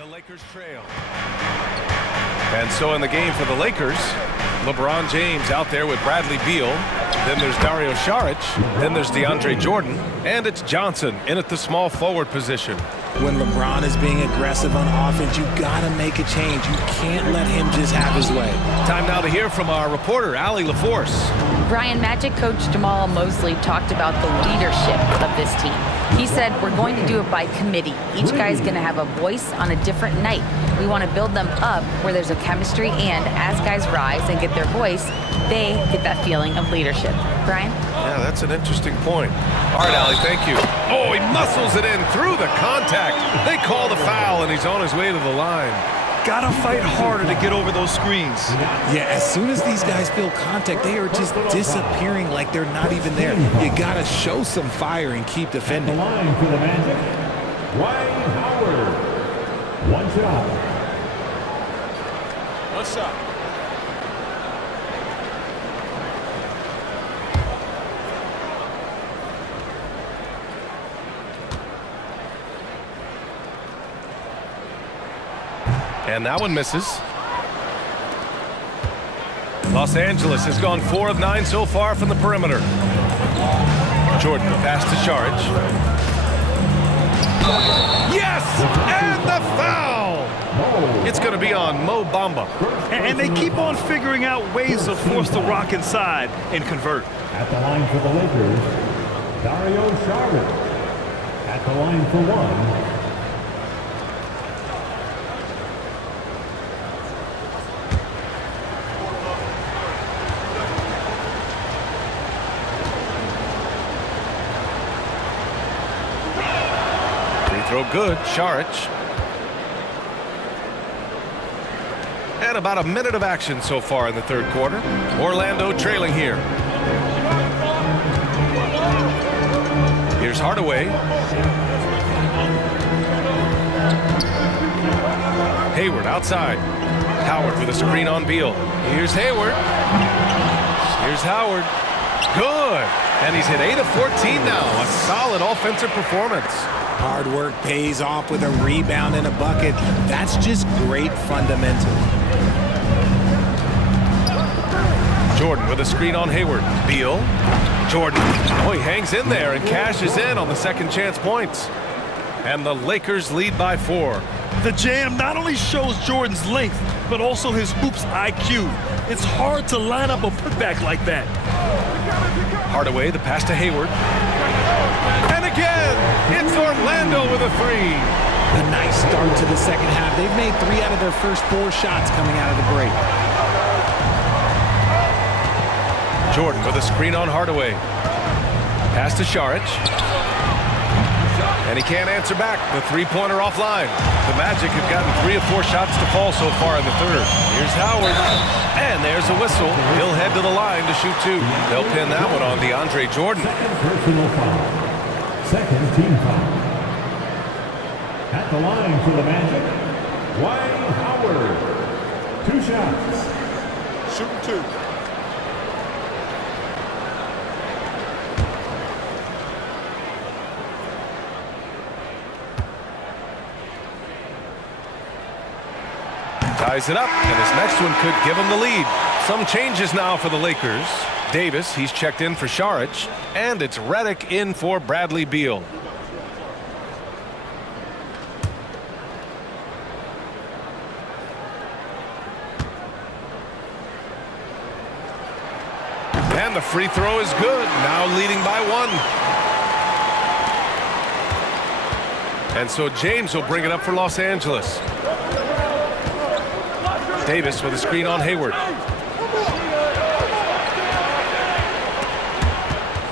The Lakers trail. And so in the game for the Lakers, LeBron James out there with Bradley Beal. Then there's Dario Saric. Then there's DeAndre Jordan. And it's Johnson in at the small forward position. When LeBron is being aggressive on offense, you got to make a change. You can't let him just have his way. Time now to hear from our reporter, Allie LaForce. Brian, Magic coach Jamal Mosley talked about the leadership of this team. He said, we're going to do it by committee. Each guy's going to have a voice on a different night. We want to build them up where there's a chemistry, and as guys rise and get their voice, they get that feeling of leadership. Brian? Yeah, that's an interesting point. All right, Allie, thank you. Oh, he muscles it in through the contact. They call the foul, and he's on his way to the line. Gotta fight harder to get over those screens. Yeah, as soon as these guys feel contact, they are just disappearing like they're not even there. You gotta show some fire and keep defending. The line for the Magic, Dwight Howard. One shot. What's up? And that one misses. Los Angeles has gone 4 of 9 so far from the perimeter. Jordan, the pass to Saric. Yes! And the foul! It's going to be on Mo Bamba. And they keep on figuring out ways to force the rock inside and convert. At the line for the Lakers, Dario Saric. At the line for one, Throw good, Saric. And about a minute of action so far in the third quarter. Orlando trailing here. Here's Hardaway. Hayward outside. Howard with a screen on Beal. Here's Hayward. Here's Howard. Good. And he's hit 8 of 14 now. A solid offensive performance. Hard work pays off with a rebound and a bucket. That's just great fundamental. Jordan with a screen on Hayward. Beal. Jordan. Oh, he hangs in there and cashes in on the second chance points. And the Lakers lead by 4. The jam not only shows Jordan's length, but also his hoops IQ. It's hard to line up a putback like that. Hardaway, the pass to Hayward. And again, it's Orlando with a 3. A nice start to the second half. They've made 3 out of their first 4 shots coming out of the break. Jordan with a screen on Hardaway. Pass to Saric. And he can't answer back. The three-pointer offline. The Magic have gotten 3 of 4 shots to fall so far in the third. Here's Howard. And there's a whistle. He'll head to the line to shoot 2. They'll pin that one on DeAndre Jordan. second personal foul. Second team foul. At the line for the Magic, Dwight Howard. 2 shots. Shooting 2. Ties it up, and his next one could give him the lead. Some changes now for the Lakers. Davis, he's checked in for Saric, and it's Redick in for Bradley Beal. And the free throw is good, now leading by 1. And so James will bring it up for Los Angeles. Davis with a screen on Hayward.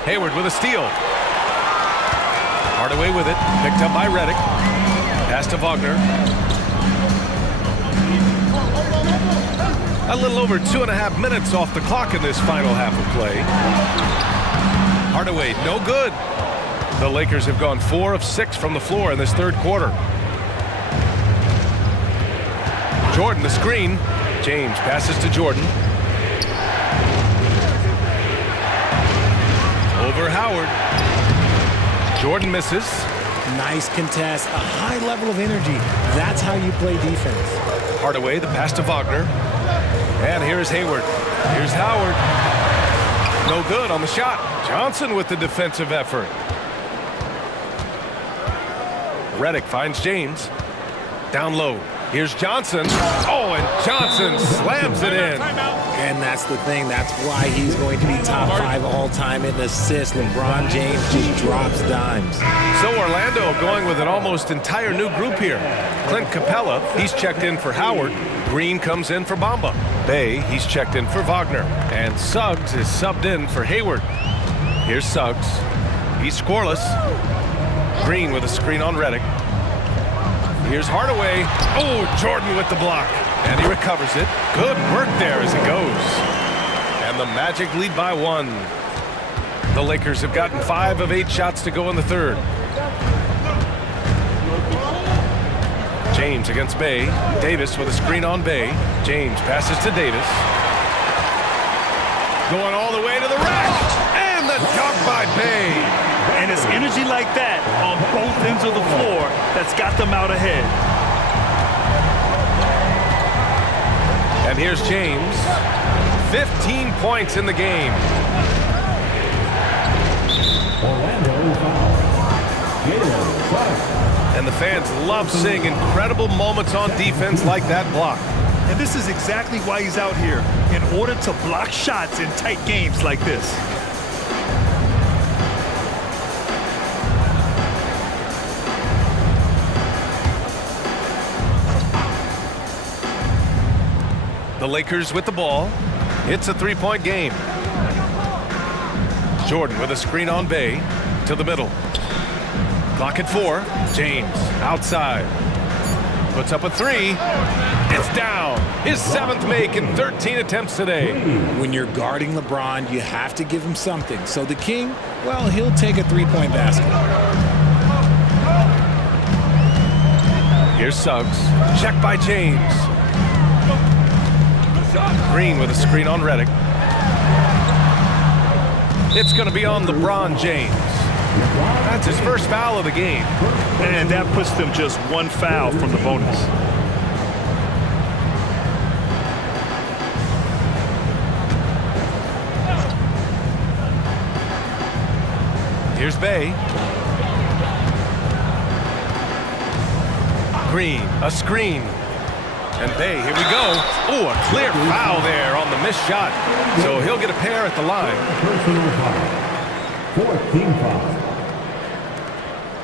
Hayward with a steal. Hardaway with it. Picked up by Redick. Pass to Wagner. A little over 2.5 minutes off the clock in this final half of play. Hardaway, no good. The Lakers have gone 4 of 6 from the floor in this third quarter. Jordan, the screen. James passes to Jordan. Over Howard. Jordan misses. Nice contest, a high level of energy. That's how you play defense. Hardaway, the pass to Wagner. And here's Hayward. Here's Howard. No good on the shot. Johnson with the defensive effort. Redick finds James. Down low. Here's Johnson. Oh, and Johnson slams it in. And that's the thing. That's why he's going to be top 5 all-time in assists. LeBron James just drops dimes. So Orlando going with an almost entire new group here. Clint Capella, he's checked in for Howard. Green comes in for Bamba. Bay, he's checked in for Wagner. And Suggs is subbed in for Hayward. Here's Suggs. He's scoreless. Green with a screen on Redick. Here's Hardaway. Oh, Jordan with the block. And he recovers it. Good work there as he goes. And the Magic lead by 1. The Lakers have gotten 5 of 8 shots to go in the third. James against Bay. Davis with a screen on Bay. James passes to Davis. Going all the way to the rack. And the dunk by Bay. And it's energy like that on both ends of the floor that's got them out ahead. And here's James. 15 points in the game. Orlando foul. And the fans love seeing incredible moments on defense like that block. And this is exactly why he's out here, in order to block shots in tight games like this. The Lakers with the ball. It's a 3-point game. Jordan with a screen on Bay to the middle. Clock at 4. James outside. Puts up a 3. It's down. His 7th make in 13 attempts today. When you're guarding LeBron, you have to give him something. So the King, well, he'll take a 3-point basket. Here's Suggs. Check by James. Green with a screen on Redick. It's going to be on LeBron James. That's his first foul of the game. And that puts them just 1 foul from the bonus. Here's Bay. Green, a screen. And Bay, here we go. Oh, a clear foul there on the missed shot. So he'll get a pair at the line. Personal foul. 14 foul.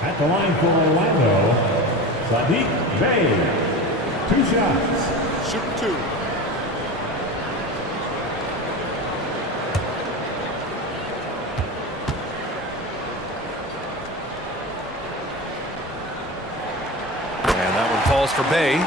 At the line for Orlando, Saddiq Bey. 2 shots. Shoot 2. And that one falls for Bay.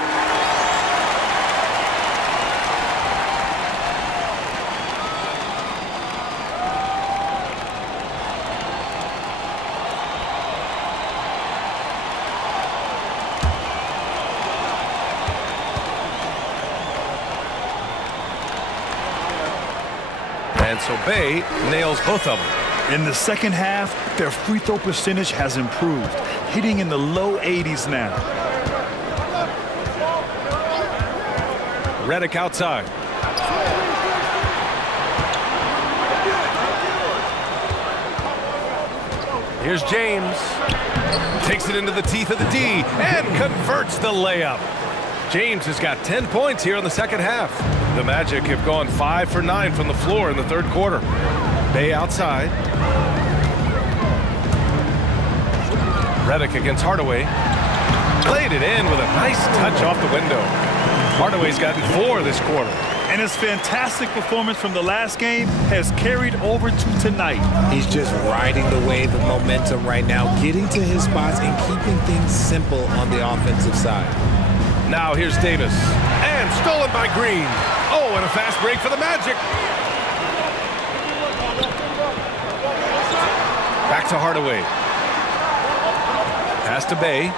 And so Bay nails both of them. In the second half, their free throw percentage has improved, hitting in the low 80s now. Redick outside. Here's James. Takes it into the teeth of the D and converts the layup. James has got 10 points here in the second half. The Magic have gone 5 for 9 from the floor in the third quarter. Bay outside. Redick against Hardaway. Played it in with a nice touch off the window. Hardaway's gotten 4 this quarter. And his fantastic performance from the last game has carried over to tonight. He's just riding the wave of momentum right now, getting to his spots and keeping things simple on the offensive side. Now here's Davis. And stolen by Green. Oh, and a fast break for the Magic. Back to Hardaway. Pass to Bay.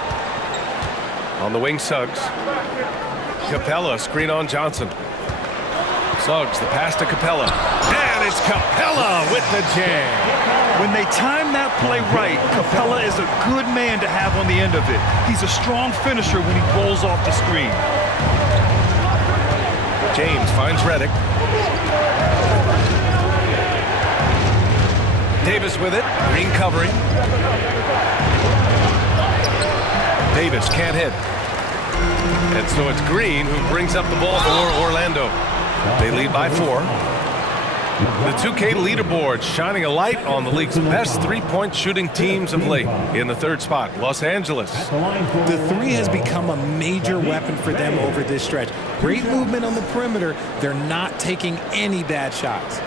On the wing, Suggs. Capella, screen on Johnson. Suggs, the pass to Capella. And it's Capella with the jam. When they time that play right, Capella is a good man to have on the end of it. He's a strong finisher when he rolls off the screen. James finds Redick. Davis with it. Green covering. Davis can't hit. And so it's Green who brings up the ball for Orlando. They lead by 4. The 2K leaderboard shining a light on the league's best three-point shooting teams of late. In the 3rd spot, Los Angeles. The 3 has become a major weapon for them over this stretch. Great movement on the perimeter. They're not taking any bad shots.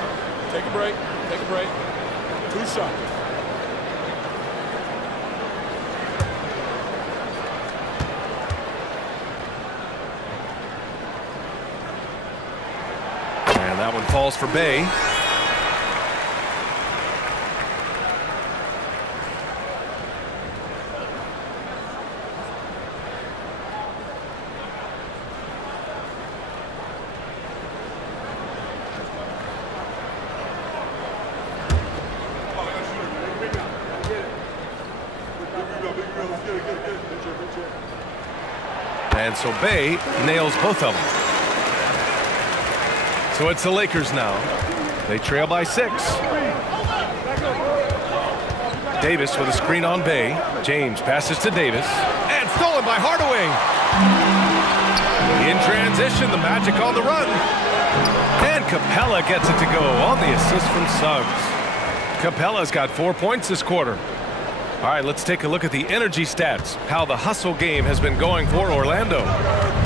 Take a break. Take a break. 2 shots. And that one falls for Bay. And so Bay nails both of them. So it's the Lakers now. They trail by 6. Davis with a screen on Bay. James passes to Davis. And stolen by Hardaway. In transition, the Magic on the run. And Capella gets it to go on the assist from Suggs. Capella's got 4 points this quarter. All right, let's take a look at the energy stats, how the hustle game has been going for Orlando.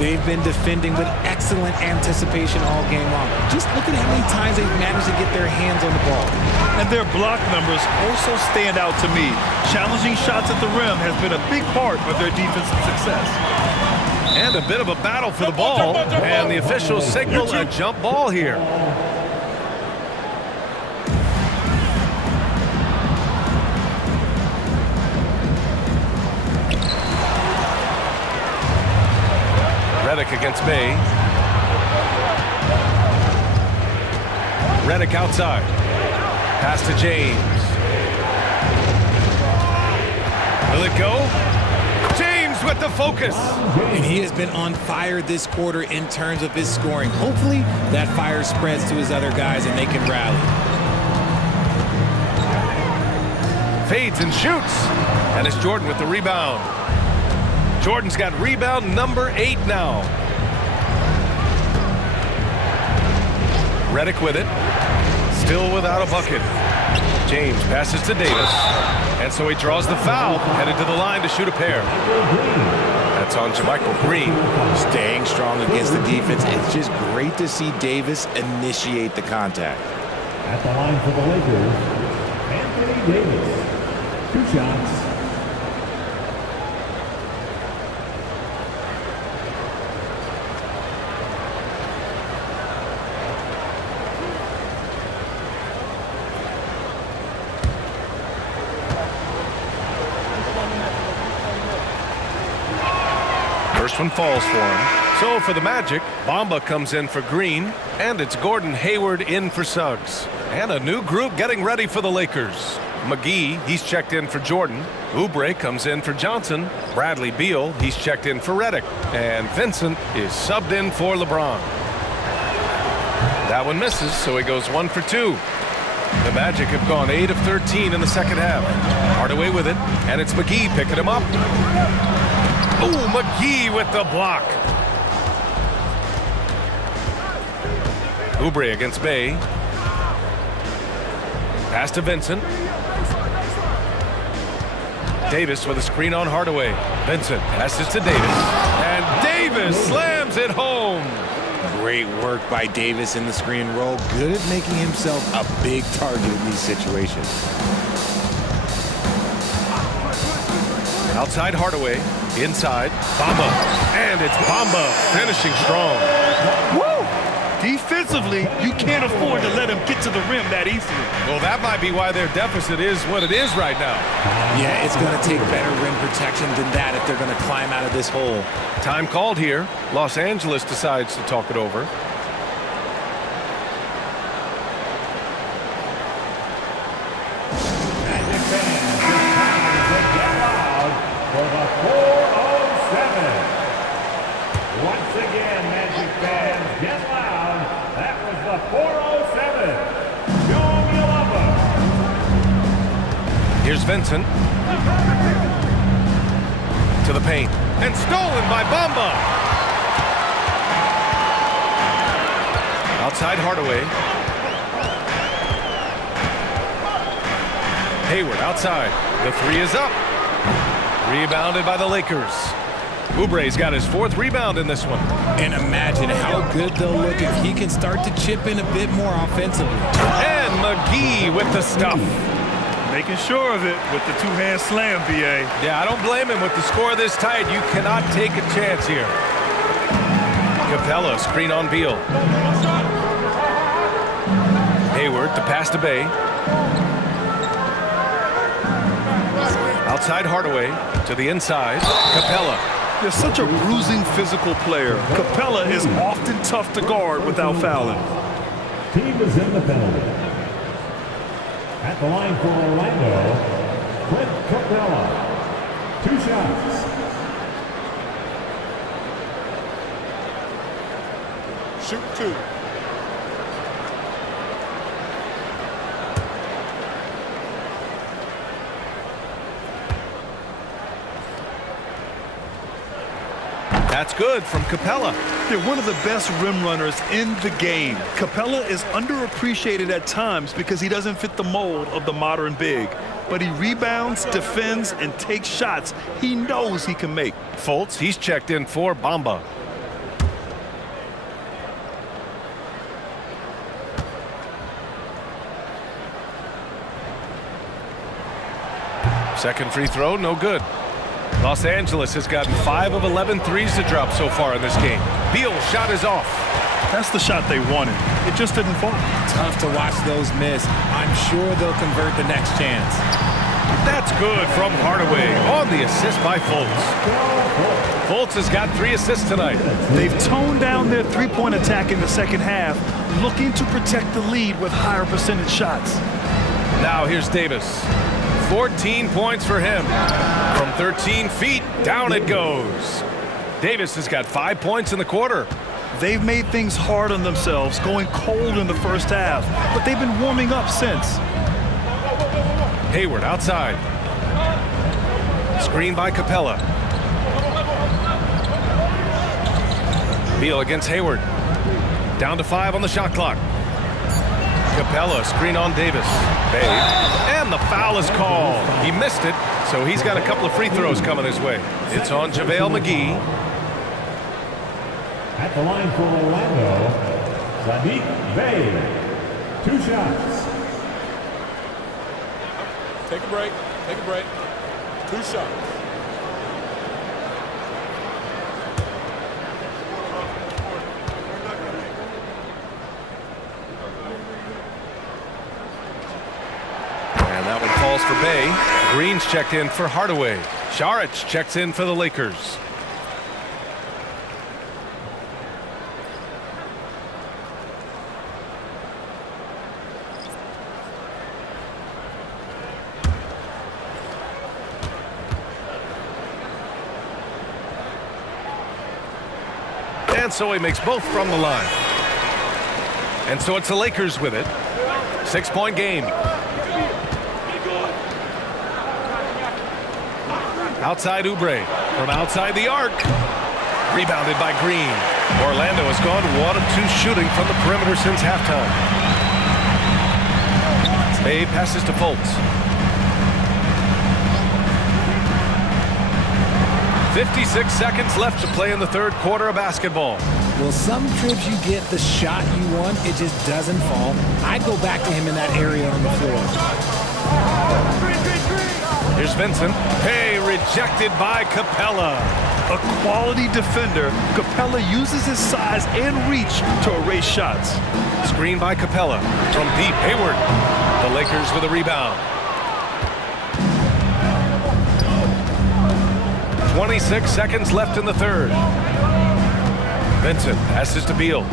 They've been defending with excellent anticipation all game long. Just look at how many times they've managed to get their hands on the ball. And their block numbers also stand out to me. Challenging shots at the rim has been a big part of their defensive success. And a bit of a battle for the ball, and the officials signal a jump ball here. Redick against Bay. Redick outside. Pass to James. Will it go? James with the focus. And he has been on fire this quarter in terms of his scoring. Hopefully that fire spreads to his other guys and they can rally. Fades and shoots. And it's Jordan with the rebound. Jordan's got rebound number 8 now. Redick with it. Still without a bucket. James passes to Davis. And so he draws the foul, headed to the line to shoot a pair. That's on Jermichael Green. Staying strong against the defense. It's just great to see Davis initiate the contact. At the line for the Lakers, Anthony Davis. 2 shots. First one falls for him. So for the Magic, Bamba comes in for Green, and it's Gordon Hayward in for Suggs. And a new group getting ready for the Lakers. McGee, he's checked in for Jordan. Oubre comes in for Johnson. Bradley Beal, he's checked in for Redick. And Vincent is subbed in for LeBron. That one misses, so he goes 1 for 2. The Magic have gone 8 of 13 in the second half. Hardaway with it, and it's McGee picking him up. Oh, McGee with the block. Oubre against Bay. Pass to Vincent. Davis with a screen on Hardaway. Vincent passes to Davis. And Davis slams it home. Great work by Davis in the screen roll. Good at making himself a big target in these situations. Outside Hardaway. Inside. Bamba. And it's Bamba finishing strong. Woo! Defensively, you can't afford to let him get to the rim that easily. Well, that might be why their deficit is what it is right now. Yeah, it's going to take better rim protection than that if they're going to climb out of this hole. Time called here. Los Angeles decides to talk it over. Here's Vincent. To the paint. And stolen by Bamba. Outside Hardaway. Hayward outside. The three is up. Rebounded by the Lakers. Oubre's got his 4th rebound in this one. And imagine how good they'll look if he can start to chip in a bit more offensively. And McGee with the stuff. Making sure of it with the two-hand slam, B.A. Yeah, I don't blame him. With the score this tight, you cannot take a chance here. Capella, screen on Beal. Hayward to pass to Bay. Outside Hardaway to the inside. Capella. They're such a bruising physical player. Capella is often tough to guard without fouling. Team is in the penalty. At the line for Orlando, Clint Capella. 2 shots. Shoot 2. That's good from Capella. They're one of the best rim runners in the game. Capella is underappreciated at times because he doesn't fit the mold of the modern big. But he rebounds, defends, and takes shots he knows he can make. Fultz, he's checked in for Bamba. Second free throw, no good. Los Angeles has gotten 5 of 11 threes to drop so far in this game. Beal's shot is off. That's the shot they wanted. It just didn't fall. Tough to watch those miss. I'm sure they'll convert the next chance. That's good from Hardaway on the assist by Fultz. Fultz has got 3 assists tonight. They've toned down their three-point attack in the second half, looking to protect the lead with higher percentage shots. Now here's Davis. 14 points for him. From 13 feet, down it goes. Davis has got 5 points in the quarter. They've made things hard on themselves, going cold in the first half, but they've been warming up since. Hayward outside. Screen by Capella. Beal against Hayward. Down to 5 on the shot clock. Capella, screen on Davis. Bay. And the foul is called. He missed it, so he's got a couple of free throws coming his way. It's on JaVale McGee. At the line for Orlando, Saddiq Bey. 2 shots. Take a break. Take a break. 2 shots. And that one falls for Bay. Green's checked in for Hardaway. Šarić checks in for the Lakers. And so he makes both from the line. And so it's the Lakers with it. 6-point game. Outside Oubre. From outside the arc. Rebounded by Green. Orlando has gone 1 of 2 shooting from the perimeter since halftime. Bay passes to Fultz. 56 seconds left to play in the third quarter of basketball. Well, some trips you get the shot you want, it just doesn't fall. I'd go back to him in that area on the floor. Here's Vincent. Hey, rejected by Capella. A quality defender, Capella uses his size and reach to erase shots. Screen by Capella. From deep, Hayward. The Lakers with a rebound. 26 seconds left in the third. Vincent passes to Beal.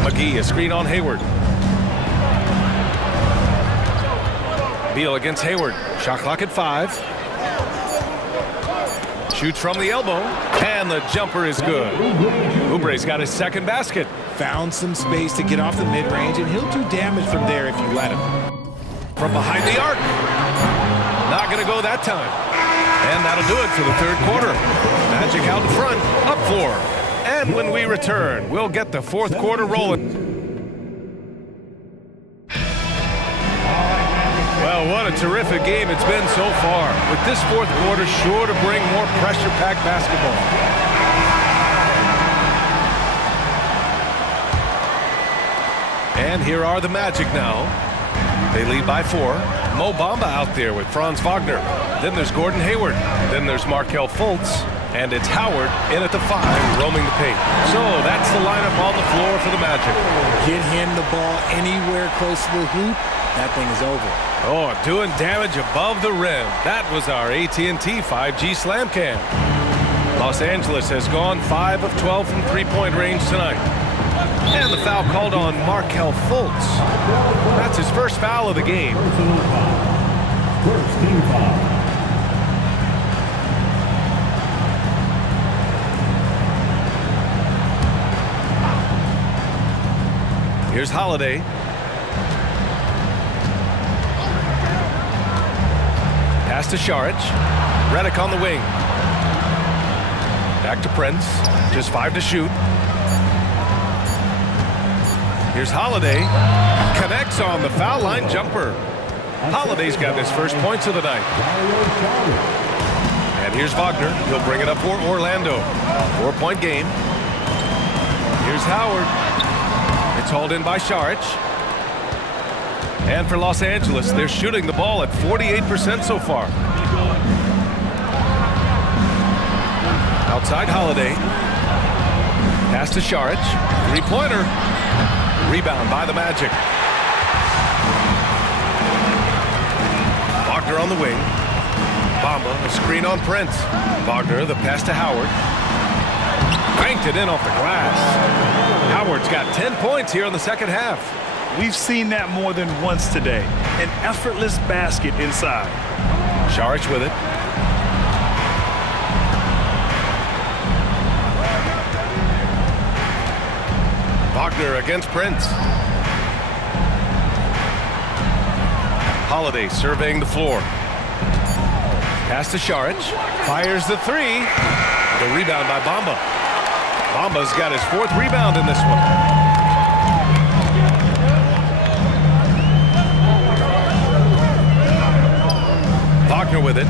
McGee, a screen on Hayward. Beal against Hayward. Shot clock at 5. Shoots from the elbow. And the jumper is good. Oubre's got his second basket. Found some space to get off the mid-range, and he'll do damage from there if you let him. from behind the arc. Not going to go that time. And that'll do it for the third quarter. Magic out in front, up 4. And when we return, we'll get the fourth quarter rolling. Well, what a terrific game it's been so far. With this fourth quarter sure to bring more pressure-packed basketball. And here are the Magic now. They lead by 4. Mo Bamba out there with Franz Wagner. Then there's Gordon Hayward. Then there's Markelle Fultz. And it's Howard in at the 5, roaming the paint. So that's the lineup on the floor for the Magic. Get him the ball anywhere close to the hoop, that thing is over. Oh, doing damage above the rim. That was our AT&T 5G Slam Cam. Los Angeles has gone 5 of 12 from three-point range tonight. And the foul called on Markelle Fultz. That's his first foul of the game. First team foul. Here's Holiday. Pass to Šarić. Redick on the wing. Back to Prince. Just 5 to shoot. Here's Holiday. Connects on the foul line jumper. Holiday's got his first points of the night. And here's Wagner. He'll bring it up for Orlando. 4-point game. Here's Howard. It's hauled in by Šarić. And for Los Angeles, they're shooting the ball at 48% so far. Outside Holiday. Pass to Šarić. Three-pointer. Rebound by the Magic. Wagner on the wing. Bamba, a screen on Prince. Wagner, the pass to Howard. Banked it in off the glass. Howard's got 10 points here in the second half. We've seen that more than once today. An effortless basket inside. Šarić with it. Wagner against Prince. Holiday surveying the floor. Pass to Šarić. Fires the 3. The rebound by Bamba. Bamba's got his 4th rebound in this one. Wagner with it.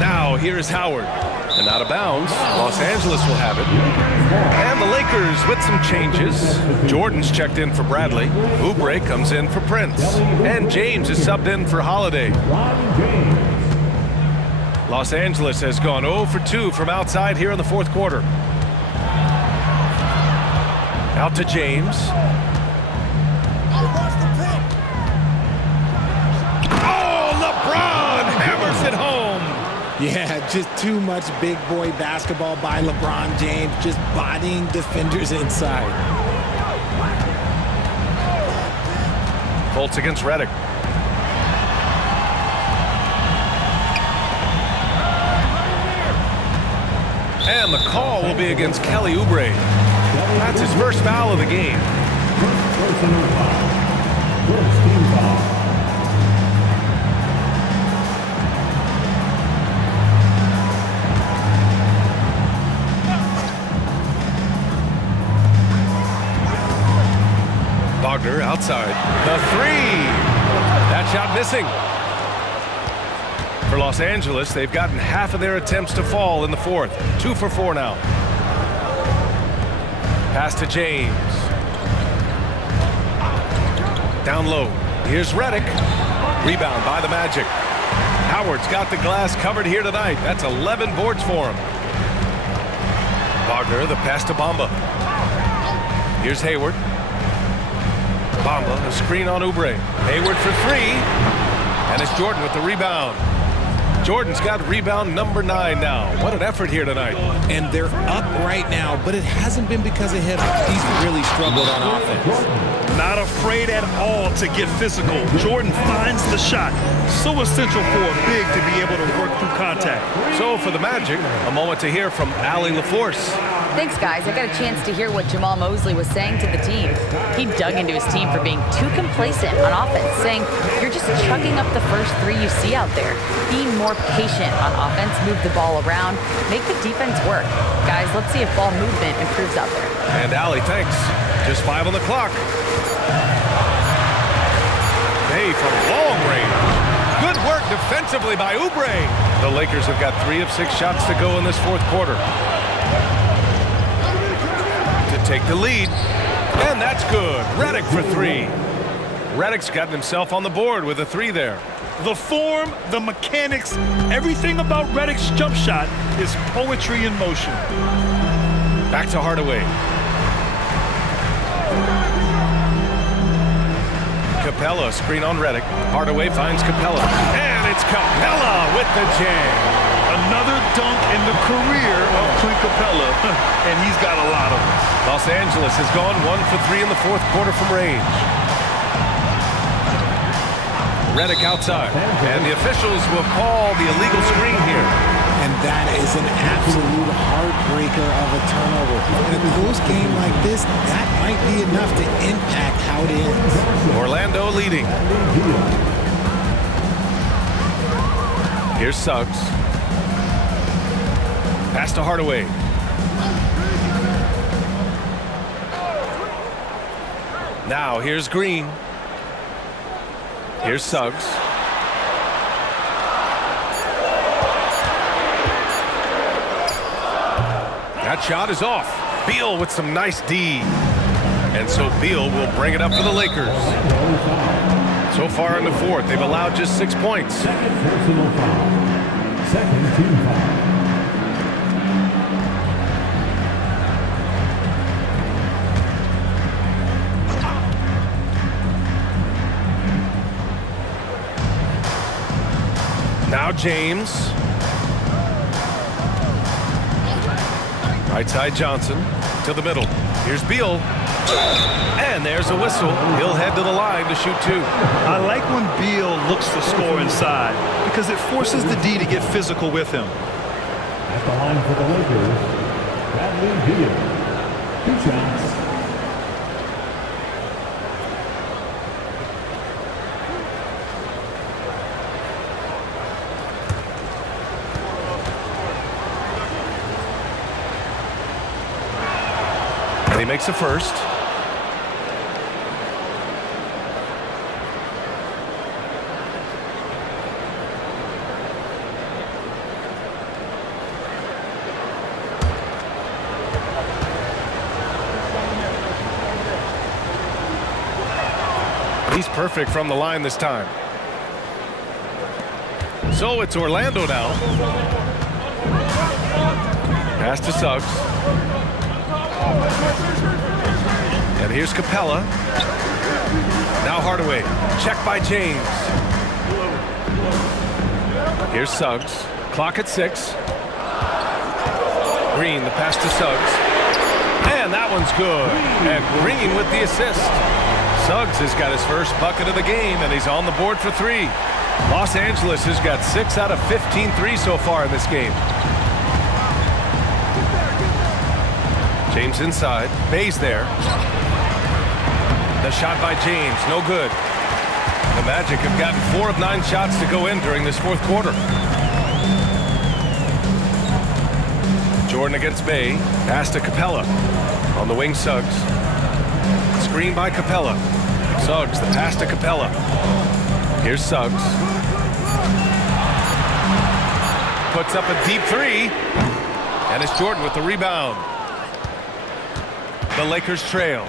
Now here is Howard. And out of bounds. Los Angeles will have it. And the Lakers with some changes. Jordan's checked in for Bradley. Oubre comes in for Prince. And James is subbed in for Holiday. Los Angeles has gone 0 for 2 from outside here in the fourth quarter. Out to James. Oh, LeBron hammers it home. Yeah, just too much big boy basketball by LeBron James, just bodying defenders inside. Fultz against Redick. And the call will be against Kelly Oubre. That's his first foul of the game. First team foul. Wagner outside. The 3. That shot missing. For Los Angeles, they've gotten half of their attempts to fall in the fourth. 2 for 4 now. Pass to James. Down low. Here's Redick. Rebound by the Magic. Howard's got the glass covered here tonight. That's 11 boards for him. Wagner, the pass to Bamba. Here's Hayward. Bamba, a screen on Oubre. Hayward for 3. And it's Jordan with the rebound. Jordan's got rebound number 9 now. What an effort here tonight. And they're up right now, but it hasn't been because of him. He's really struggled on offense. Not afraid at all to get physical. Jordan finds the shot. So essential for a big to be able to work through contact. So so for the Magic, a moment to hear from Allie LaForce. Thanks, guys. I got a chance to hear what Jamal Mosley was saying to the team. He dug into his team for being too complacent on offense, saying, you're just chugging up the first three you see out there. Be more patient on offense, move the ball around, make the defense work. Guys, let's see if ball movement improves out there. And Allie, thanks. Just 5 on the clock. Hey, from long range. Good work defensively by Oubre. The Lakers have got 3 of 6 shots to go in this fourth quarter. To take the lead. And that's good. Redick for 3. Redick's gotten himself on the board with a 3 there. The form, the mechanics, everything about Redick's jump shot is poetry in motion. Back to Hardaway. Capella, screen on Redick. Hardaway finds Capella. And it's Capella with the jam. Another dunk in the career of Clint Capella, and he's got a lot of them. Los Angeles has gone 1 for 3 in the fourth quarter from range. Redick outside, and the officials will call the illegal screen here. And that is an absolute heartbreaker of a turnover. In a close game like this, that might be enough to impact how it ends. Orlando leading. Here's Suggs. Pass to Hardaway. Now here's Green. Here's Suggs. That shot is off. Beal with some nice D. And so Beal will bring it up for the Lakers. So far in the fourth, they've allowed just 6 points. Second personal foul. Second team foul. Now James. Right side Johnson to the middle. Here's Beal. And there's a whistle. He'll head to the line to shoot 2. I like when Beal looks to score inside because it forces the D to get physical with him. At the line for the Lakers, Bradley Beal. 2 shots. He makes a first. He's perfect from the line this time. So it's Orlando now. Pass to Suggs. And here's Capella. Now Hardaway. Check by James. Here's Suggs. Clock at 6. Green, the pass to Suggs. And that one's good. And Green with the assist. Suggs has got his first bucket of the game, and he's on the board for 3. Los Angeles has got 6 out of 15 threes so far in this game. James inside. Bay's there. The shot by James, no good. The Magic have gotten 4 of 9 shots to go in during this fourth quarter. Jordan against Bay. Pass to Capella. On the wing, Suggs. Screen by Capella. Suggs, the pass to Capella. Here's Suggs. Puts up a deep 3. And it's Jordan with the rebound. The Lakers trail.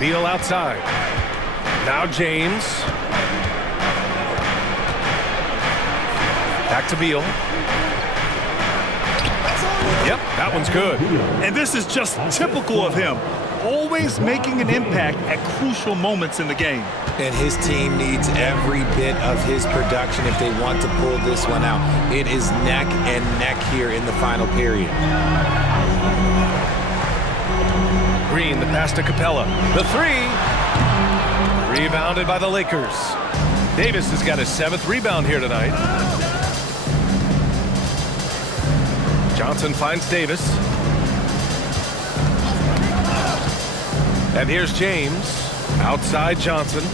Beal outside. Now James. Back to Beal. Yep, that one's good. And this is just typical of him. Always making an impact at crucial moments in the game. And his team needs every bit of his production if they want to pull this one out. It is neck and neck here in the final period. Green, the pass to Capella. The 3. Rebounded by the Lakers. Davis has got his 7th rebound here tonight. Johnson finds Davis. And here's James. Outside Johnson.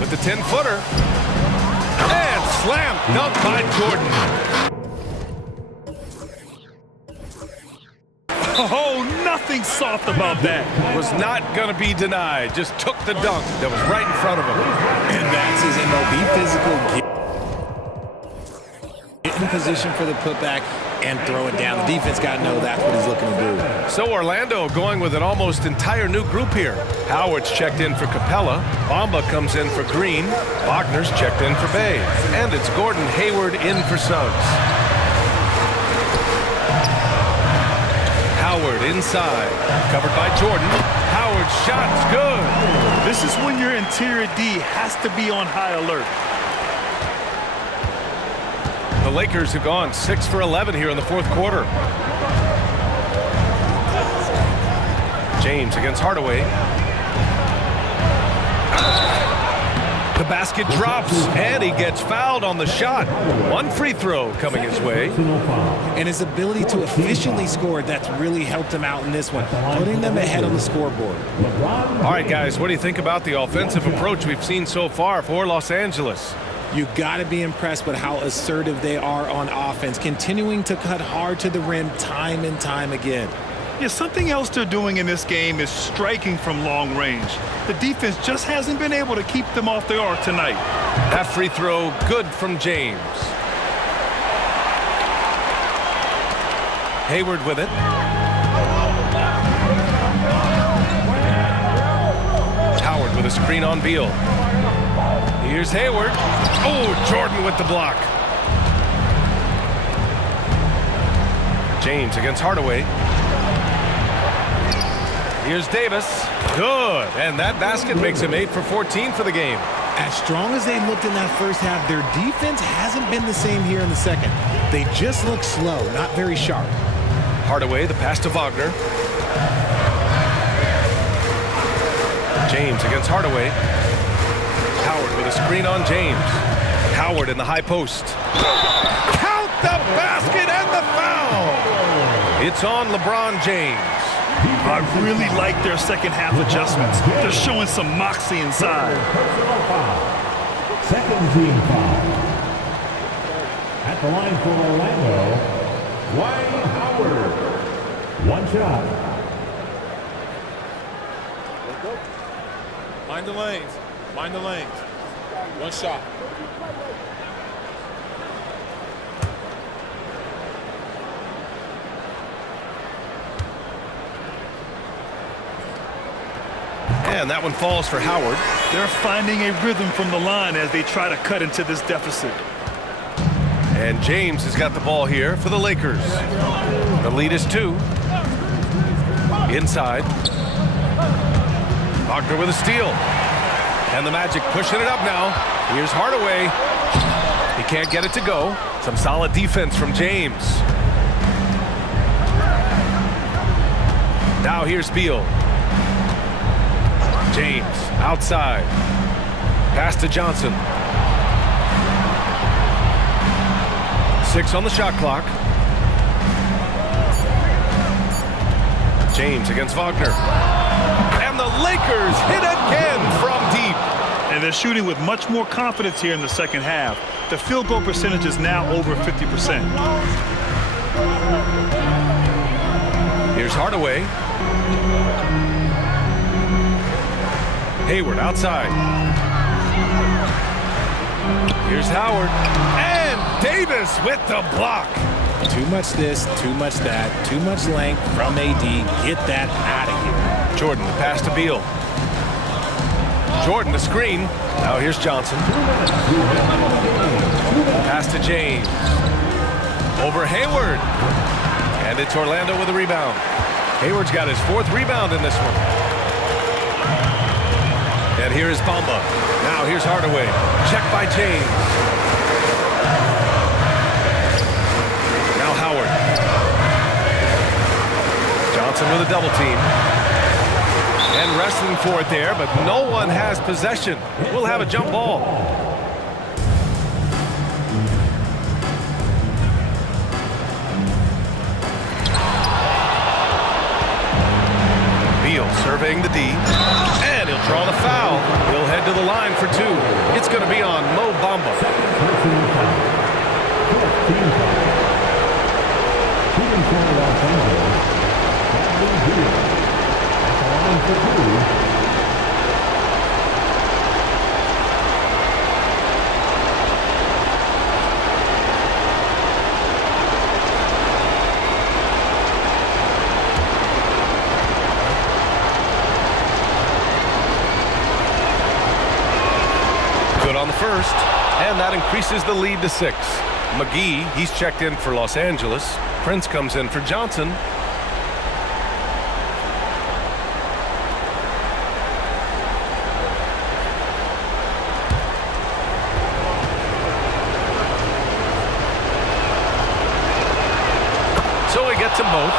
With the 10-footer. And slam dunk by Jordan. Oh, nothing soft about that. Was not going to be denied. Just took the dunk that was right in front of him. And that's his MO. Be physical. Get in position for the putback and throw it down. The defense got to know that's what he's looking to do. So Orlando going with an almost entire new group here. Howard's checked in for Capella. Bamba comes in for Green. Wagner's checked in for Bay. And it's Gordon Hayward in for Suggs. Howard inside. Covered by Jordan. Howard's shot's good. This is when your interior D has to be on high alert. The Lakers have gone 6 for 11 here in the 4th quarter. James against Hardaway. The basket drops, and he gets fouled on the shot. 1 free throw coming his way. And his ability to efficiently score, that's really helped him out in this one, putting them ahead on the scoreboard. All right, guys, what do you think about the offensive approach we've seen so far for Los Angeles? You got to be impressed with how assertive they are on offense, continuing to cut hard to the rim time and time again. Yeah, something else they're doing in this game is striking from long range. The defense just hasn't been able to keep them off their arc tonight. That free throw good from James. Hayward with it. Howard with a screen on Beal. Here's Hayward. Oh, Jordan with the block. James against Hardaway. Here's Davis. Good. And that basket makes him 8 for 14 for the game. As strong as they looked in that first half, their defense hasn't been the same here in the second. They just look slow, not very sharp. Hardaway, the pass to Wagner. James against Hardaway. Howard with a screen on James. Howard in the high post. Count the basket and the foul. It's on LeBron James. I really like their second half adjustments. They're showing some moxie inside. Second team foul. At the line for Orlando, Dwight Howard. 1 shot. Mind the lanes. Mind the lanes. 1 shot. And that one falls for Howard. They're finding a rhythm from the line as they try to cut into this deficit. And James has got the ball here for the Lakers. The lead is 2. Inside. Wagner with a steal. And the Magic pushing it up now. Here's Hardaway. He can't get it to go. Some solid defense from James. Now here's Beal. James outside. Pass to Johnson. 6 on the shot clock. James against Wagner. And the Lakers hit again from deep. And they're shooting with much more confidence here in the second half. The field goal percentage is now over 50%. Here's Hardaway. Hayward outside. Here's Howard. And Davis with the block. Too much this, too much that, too much length from AD. Get that out of here. Jordan, the pass to Beal. Jordan, the screen. Now here's Johnson. Pass to James. Over Hayward. And it's Orlando with a rebound. Hayward's got his 4th rebound in this one. And here is Bamba. Now here's Hardaway. Check by James. Now Howard. Johnson with a double team. And wrestling for it there, but no one has possession. We'll have a jump ball. Beal surveying the D, and he'll draw the foul. He'll head to the line for two. It's going to be on Mo Bamba. Good on the first, and that increases the lead to 6. McGee, he's checked in for Los Angeles. Prince comes in for Johnson. So he gets them both,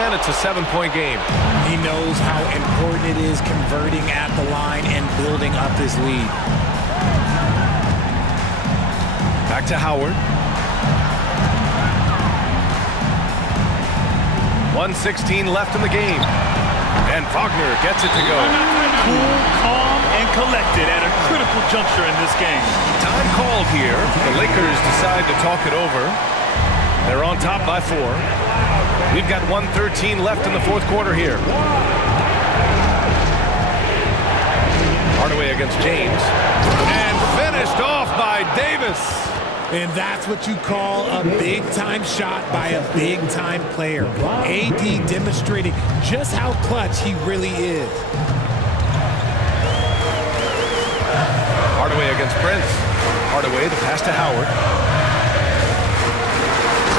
and it's a 7-point game. He knows how important it is converting at the line and building up his lead. Back to Howard. 1:16 left in the game. And Wagner gets it to go. Cool, calm, and collected at a critical juncture in this game. Time called here. The Lakers decide to talk it over. They're on top by 4. We've got 1:13 left in the fourth quarter here. Hardaway against James. And finished off by Davis. And that's what you call a big-time shot by a big-time player. AD demonstrating just how clutch he really is. Hardaway against Prince. Hardaway, the pass to Howard.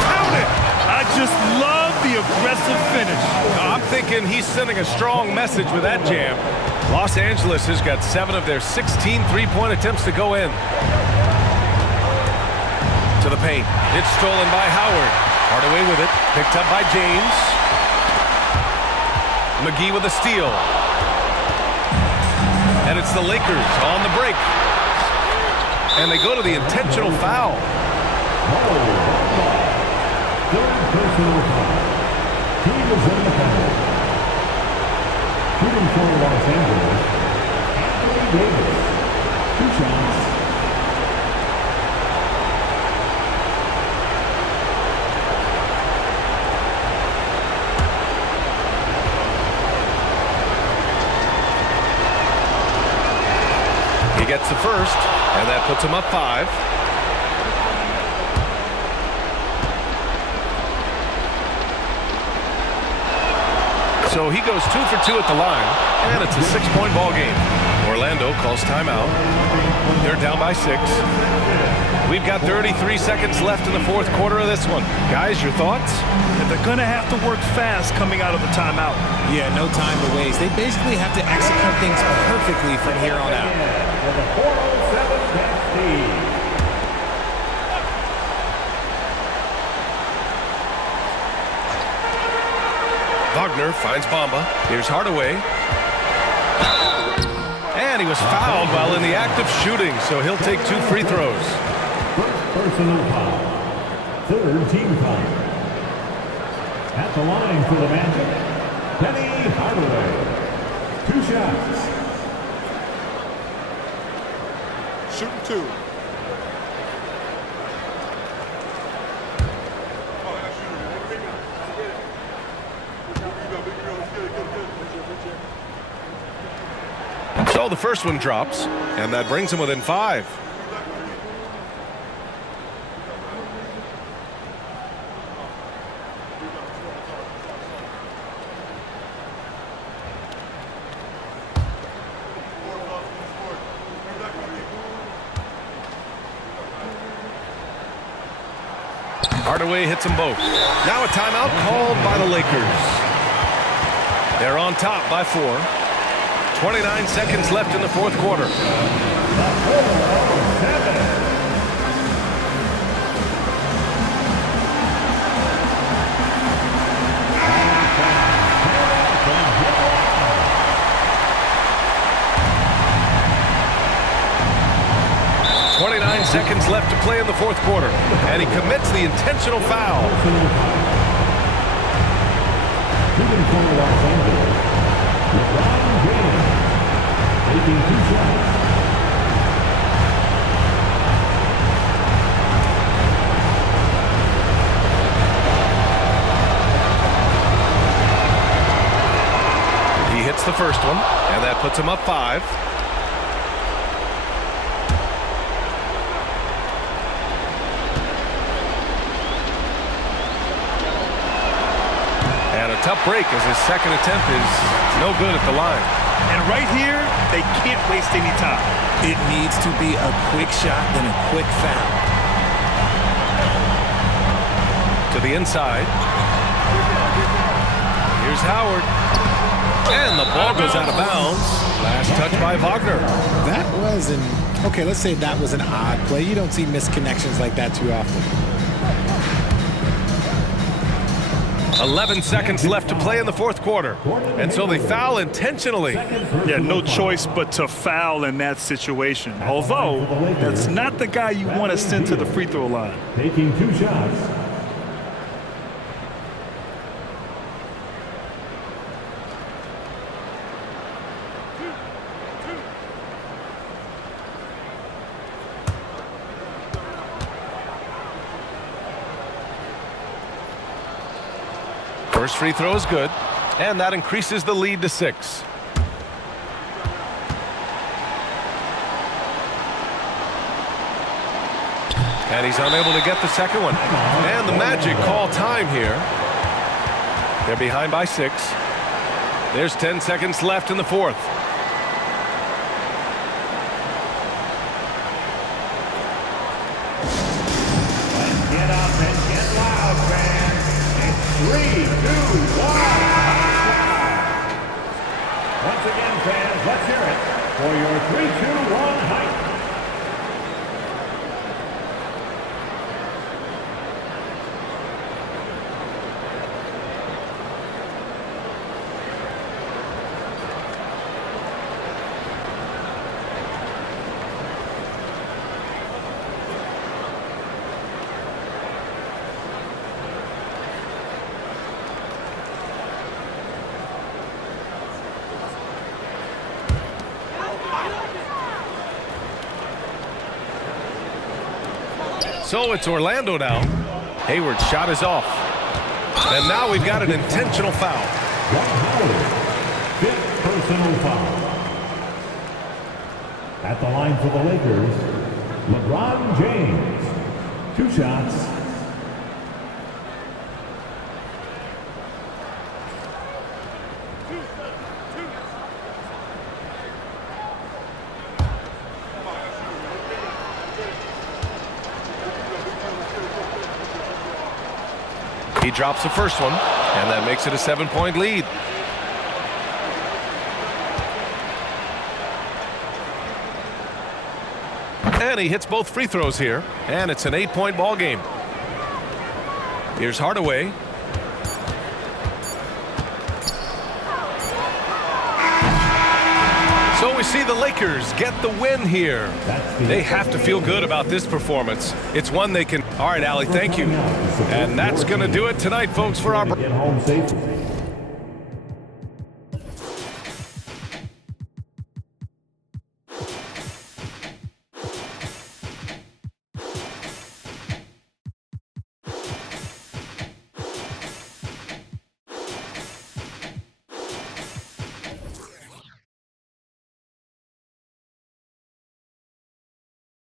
Found it! I just love the aggressive finish. I'm thinking he's sending a strong message with that jam. Los Angeles has got 7 of their 16 three-point attempts to go in. To the paint. It's stolen by Howard. Hardaway with it. Picked up by James. McGee with a steal. And it's the Lakers on the break. And they go to the intentional foul. Third personal foul. Team is in the penalty. Shooting for Los Angeles, Anthony Davis. 2 shots. He gets the first, and that puts him up 5. So he goes 2 for 2 at the line, and it's a 6-point ball game. Orlando calls timeout. They're down by 6. We've got 33 seconds left in the fourth quarter of this one. Guys, your thoughts? And they're going to have to work fast coming out of the timeout. Yeah, no time to waste. They basically have to execute things perfectly from here on out. With a 407 lead. Wagner finds Bamba. Here's Hardaway. And he was fouled while in the act of shooting, so he'll take 2 free throws. First personal foul. Third team foul. At the line for the Magic, Penny Hardaway. 2 shots. Shooting 2. So the first one drops, and that brings him within 5. Hardaway hits them both. Now a timeout called by the Lakers. They're on top by 4. 29 seconds left in the fourth quarter. 29 seconds left to play in the fourth quarter. And he commits the intentional foul. Shooting for Los Angeles, LeBron James, taking 2 shots. He hits the first one, and that puts him up 5. And a tough break as his second attempt is no good at the line. And right here, they can't waste any time. It needs to be a quick shot, then a quick foul. To the inside. Here's Howard. And the ball goes out of bounds. Last touch by Wagner. That was okay, let's say that was an odd play. You don't see misconnections like that too often. 11 seconds left to play in the fourth quarter. And so they foul intentionally. Yeah, no choice but to foul in that situation. Although, that's not the guy you want to send to the free throw line. Taking 2 shots. First free throw is good, and that increases the lead to 6. And he's unable to get the second one. And the Magic call time here. They're behind by 6. There's 10 seconds left in the fourth. Let's get up and get loud, fans. It's 3, 2, 1. Once again, fans, let's hear it for your 3, 2, 1 hype. So it's Orlando now. Hayward's shot is off. And now we've got an intentional foul. Howard, 5th personal foul. At the line for the Lakers, LeBron James. 2 shots. He drops the first one, and that makes it a 7-point lead. And he hits both free throws here, and it's an 8-point ball game. Here's Hardaway. So we see the Lakers get the win here. They have to feel good about this performance. It's one they can. All right, Allie, thank you. And that's going to do it tonight, folks, for our. Get home safely.